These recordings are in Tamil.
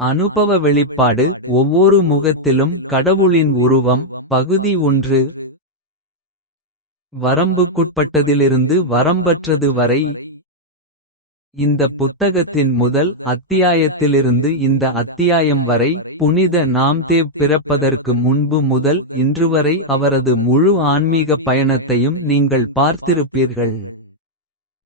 அனுபவ வெளிப்பாடு ஒவ்வொரு முகத்திலும் கடவுளின் உருவம் பகுதி ஒன்று வரம்புக்குட்பட்டதிலிருந்து வரம்பற்றது வரை இந்த புத்தகத்தின் முதல் அத்தியாயத்திலிருந்து இந்த அத்தியாயம் வரை புனித நாம்தேவ் பிறப்பதற்கு முன்பு முதல் இன்றுவரை அவரது முழு ஆன்மீக பயணத்தையும் நீங்கள் பார்த்திருப்பீர்கள்.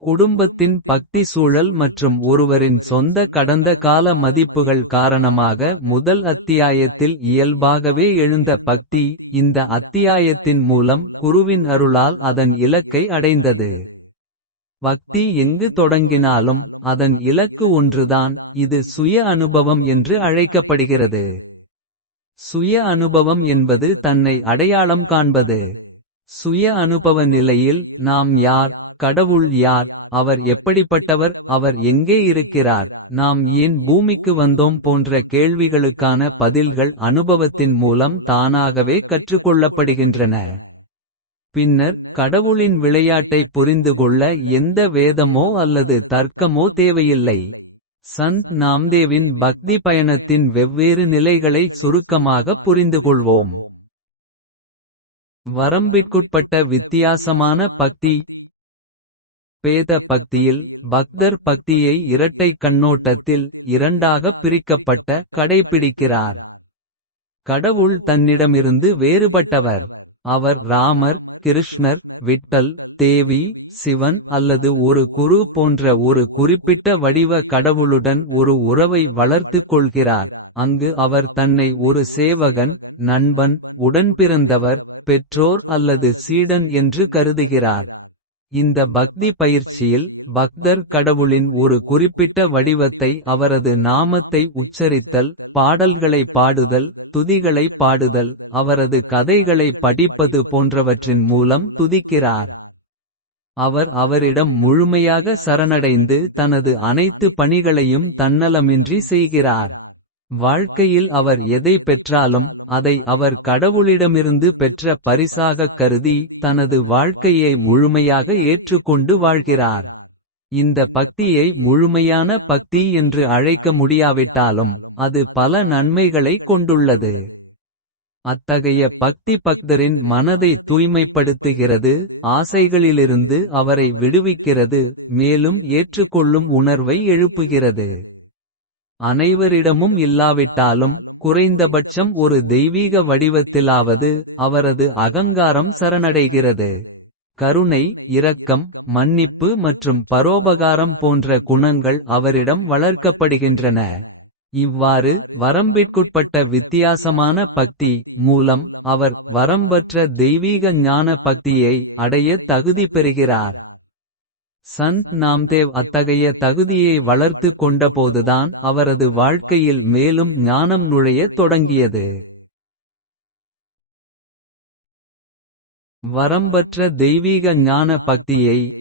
குடும்பத்தின் பக்தி சூழல் மற்றும் ஒருவரின் சொந்த கடந்த கால மதிப்புகள் காரணமாக முதல் அத்தியாயத்தில் இயல்பாகவே எழுந்த பக்தி இந்த அத்தியாயத்தின் மூலம் குருவின் அருளால் அதன் இலக்கை அடைந்தது. பக்தி எங்கு தொடங்கினாலும் அதன் இலக்கு ஒன்றுதான் இது சுய அனுபவம் என்று அழைக்கப்படுகிறது. சுய அனுபவம் என்பது தன்னை அடையாளம் காண்பது. சுய அனுபவ நிலையில் நாம் யார் கடவுள் யார் அவர் எப்படிப்பட்டவர் அவர் எங்கே இருக்கிறார் நாம் ஏன் பூமிக்கு வந்தோம் போன்ற கேள்விகளுக்கான பதில்கள் அனுபவத்தின் மூலம் தானாகவே கற்றுக்கொள்ளப்படுகின்றன. பின்னர் கடவுளின் விளையாட்டை புரிந்துகொள்ள எந்த வேதமோ அல்லது தர்க்கமோ தேவையில்லை. சந்த் நாம்தேவின் பக்தி பயணத்தின் வெவ்வேறு நிலைகளை சுருக்கமாக புரிந்துகொள்வோம். வரம்பிற்குட்பட்ட வித்தியாசமான பக்தி பேத பக்தியில் பக்தர் பக்தியை இரட்டை கண்ணோட்டத்தில் இரண்டாகப் பிரிக்கப்பட்ட கடைப்பிடிக்கிறார். கடவுள் தன்னிடமிருந்து வேறுபட்டவர். அவர் ராமர் கிருஷ்ணர் விட்டல் தேவி சிவன் அல்லது ஒரு குரு போன்ற ஒரு குறிப்பிட்ட வடிவ கடவுளுடன் ஒரு உறவை வளர்த்துக் கொள்கிறார். அங்கு அவர் தன்னை ஒரு சேவகன் நண்பன் உடன்பிறந்தவர் பெற்றோர் அல்லது சீடன் என்று கருதுகிறார். இந்த பக்தி பயிற்சியில் பக்தர் கடவுளின் ஒரு குறிப்பிட்ட வடிவத்தை அவரது நாமத்தை உச்சரித்தல் பாடல்களை பாடுதல் துதிகளை பாடுதல் அவரது கதைகளை படிப்பது போன்றவற்றின் மூலம் துதிக்கிறார். அவர் அவரிடம் முழுமையாக சரணடைந்து தனது அனைத்து பணிகளையும் தன்னலமின்றி செய்கிறார். வாழ்க்கையில் அவர் எதை பெற்றாலும் அதை அவர் கடவுளிடமிருந்து பெற்ற பரிசாகக் கருதி தனது வாழ்க்கையை முழுமையாக ஏற்றுக்கொண்டு வாழ்கிறார். இந்த பக்தியை முழுமையான பக்தி என்று அழைக்க முடியாவிட்டாலும் அது பல நன்மைகளை கொண்டுள்ளது. அத்தகைய பக்தி பக்தரின் மனதை தூய்மைப்படுத்துகிறது ஆசைகளிலிருந்து அவரை விடுவிக்கிறது மேலும் ஏற்றுக்கொள்ளும் உணர்வை எழுப்புகிறது. அனைவரிடமும் இல்லாவிட்டாலும் குறைந்தபட்சம் ஒரு தெய்வீக வடிவத்திலாவது அவரது அகங்காரம் சரணடைகிறது. கருணை இரக்கம் மன்னிப்பு மற்றும் பரோபகாரம் போன்ற குணங்கள் அவரிடம் வளர்க்கப்படுகின்றன. இவ்வாறு வரம்பிற்குட்பட்ட வித்தியாசமான பக்தி மூலம் அவர் வரம்பற்ற தெய்வீக ஞான பக்தியை அடைய தகுதி பெறுகிறார். சந்த் நாம்தேவ் அத்தகைய தகுதியை வளர்த்து கொண்டபோதுதான் அவரது வாழ்க்கையில் மேலும் ஞானம் நுழையத் தொடங்கியது. வரம்பற்ற தெய்வீக ஞான பக்தியை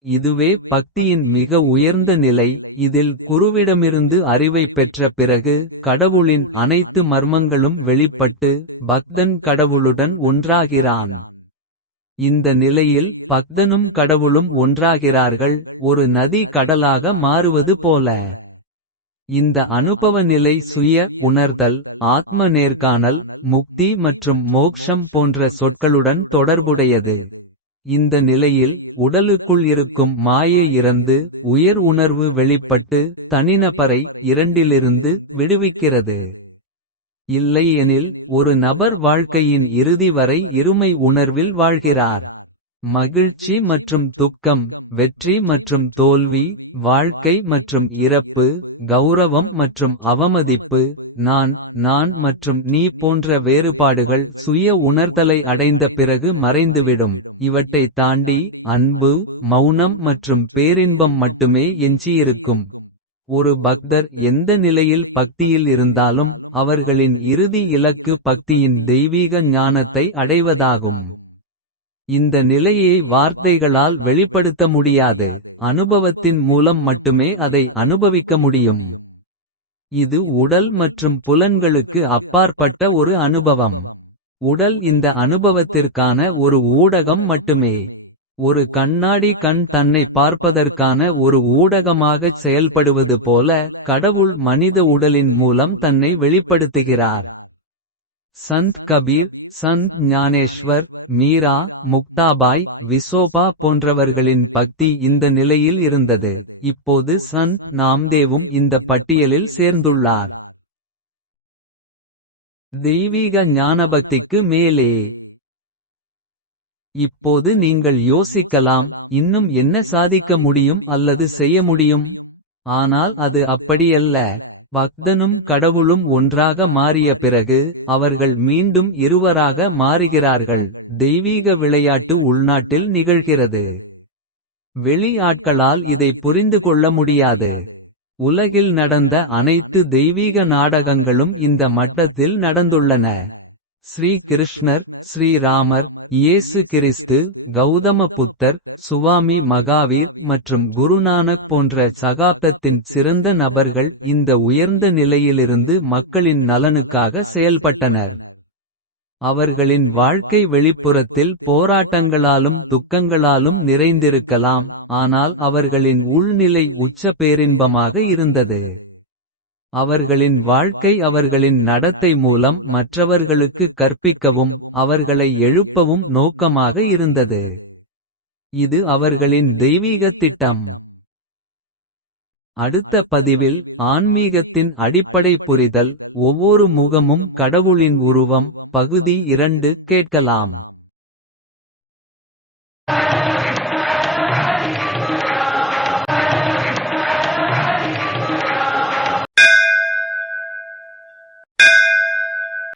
இதுவே பக்தியின் மிக உயர்ந்த நிலை இதில் குருவிடமிருந்து அறிவை பெற்ற பிறகு கடவுளின் அனைத்து மர்மங்களும் வெளிப்பட்டு பக்தன் கடவுளுடன் ஒன்றாகிறான். இந்த நிலையில் பக்தனும் கடவுளும் ஒன்றாகிறார்கள் ஒரு நதி கடலாக மாறுவது போல. இந்த அனுபவ நிலை சுய உணர்தல் ஆத்ம நேர்காணல் முக்தி மற்றும் மோக்ஷம் போன்ற சொற்களுடன் தொடர்புடையது. இந்த நிலையில் உடலுக்குள் இருக்கும் மாயை இறந்து உயர் உணர்வு வெளிப்பட்டு தனிநபரை இரண்டிலிருந்து விடுவிக்கிறது. இல்லையெனில் ஒரு நபர் வாழ்க்கையின் இறுதி வரை இருமை உணர்வில் வாழ்கிறார். மகிழ்ச்சி மற்றும் துக்கம் வெற்றி மற்றும் தோல்வி வாழ்க்கை மற்றும் இறப்பு கௌரவம் மற்றும் அவமதிப்பு நான் நான் மற்றும் நீ போன்ற வேறுபாடுகள் சுய உணர்தலை அடைந்த பிறகு மறைந்துவிடும் இவற்றை தாண்டி அன்பு மௌனம் மற்றும் பேரின்பம் மட்டுமே எஞ்சியிருக்கும். ஒரு பக்தர் எந்த நிலையில் பக்தியில் இருந்தாலும் அவர்களின் இறுதி இலக்கு பக்தியின் தெய்வீக ஞானத்தை அடைவதாகும். இந்த நிலையை வார்த்தைகளால் வெளிப்படுத்த முடியாது அனுபவத்தின் மூலம் மட்டுமே அதை அனுபவிக்க முடியும். இது உடல் மற்றும் புலன்களுக்கு அப்பாற்பட்ட ஒரு அனுபவம். உடல் இந்த அனுபவத்திற்கான ஒரு ஊடகம் மட்டுமே. ஒரு கண்ணாடி கண் தன்னை பார்ப்பதற்கான ஒரு ஊடகமாகச் செயல்படுவது போல கடவுள் மனித உடலின் மூலம் தன்னை வெளிப்படுத்துகிறார். சந்த் கபீர் சந்த் ஞானேஸ்வர் மீரா முக்தாபாய் விசோபா போன்றவர்களின் பக்தி இந்த நிலையில் இருந்தது. இப்போது சந்த் நாம்தேவும் இந்த பட்டியலில் சேர்ந்துள்ளார். தெய்வீக ஞானபக்திக்கு மேலே இப்போது நீங்கள் யோசிக்கலாம் இன்னும் என்ன சாதிக்க முடியும் அல்லது செய்ய முடியும். ஆனால் அது அப்படியல்ல. பக்தனும் கடவுளும் ஒன்றாக மாறிய பிறகு அவர்கள் மீண்டும் இருவராக மாறுகிறார்கள். தெய்வீக விளையாட்டு உள்நாட்டில் நிகழ்கிறது. வெளி ஆட்களால் இதை புரிந்து கொள்ள முடியாது. உலகில் நடந்த அனைத்து தெய்வீக நாடகங்களும் இந்த மட்டத்தில் நடந்துள்ளன. ஸ்ரீ கிருஷ்ணர் ஸ்ரீராமர் இயேசு கிறிஸ்து கௌதம புத்தர் சுவாமி மகாவீர் மற்றும் குருநானக் போன்ற சகாப்தத்தின் சிறந்த நபர்கள் இந்த உயர்ந்த நிலையிலிருந்து மக்களின் நலனுக்காக செயல்பட்டனர். அவர்களின் வாழ்க்கை வெளிப்புறத்தில் போராட்டங்களாலும் துக்கங்களாலும் நிறைந்திருக்கலாம். ஆனால் அவர்களின் உள்நிலை உச்ச பேரின்பமாக இருந்தது. அவர்களின் வாழ்க்கை அவர்களின் நடத்தை மூலம் மற்றவர்களுக்கு கற்பிக்கவும். அவர்களை எழுப்பவும் நோக்கமாக இருந்தது. இது அவர்களின் தெய்வீகத் திட்டம். அடுத்த பதிவில் ஆன்மீகத்தின் அடிப்படை புரிதல். ஒவ்வொரு முகமும் கடவுளின் உருவம் பகுதி இரண்டு கேட்கலாம்.